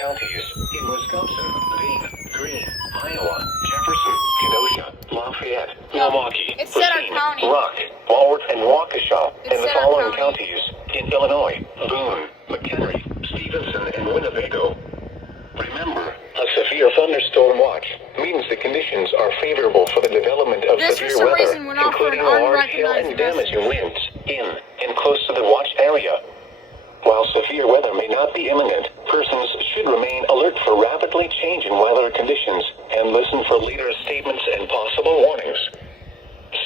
counties in Wisconsin, Maine, Greene, Iowa, Jefferson, Kenosha, Lafayette, Milwaukee, It's Center Racine, County. Rock, Walworth, and Waukesha, It's and the Center following County. counties in Illinois: Boone, McHenry, Stevenson, and Winnebago. Remember, a severe thunderstorm watch means the conditions are favorable for the development of This, for severe some weather, reason, went off for an including large hail and unrecognized damaging message. winds in and close to the watched area. While severe weather may not be imminent, persons should remain alert for rapidly changing weather conditions and listen for later statements and possible warnings.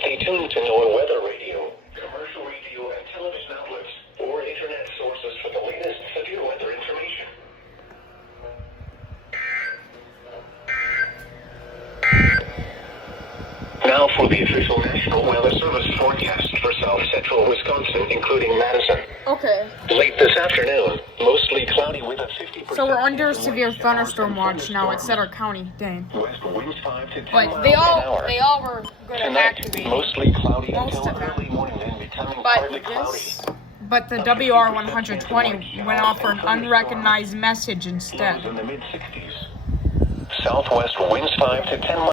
Stay tuned to NOAA Weather Radio, commercial radio and television outlets, or internet sources for the latest severe weather information. Now for the official National Weather Service forecast for south central Wisconsin, including Madison. Okay. Late this afternoon, mostly cloudy with a 50%. So we're under a severe thunderstorm watch now at Center County. Dang. West winds 5 to 10 But miles they an hour. all were going to Tonight, activate. mostly cloudy Most until of them. early morning, then becoming But partly cloudy. but the WR120 went off for an unrecognized message instead. Lows in the mid-60s. Southwest winds 5 to 10 miles.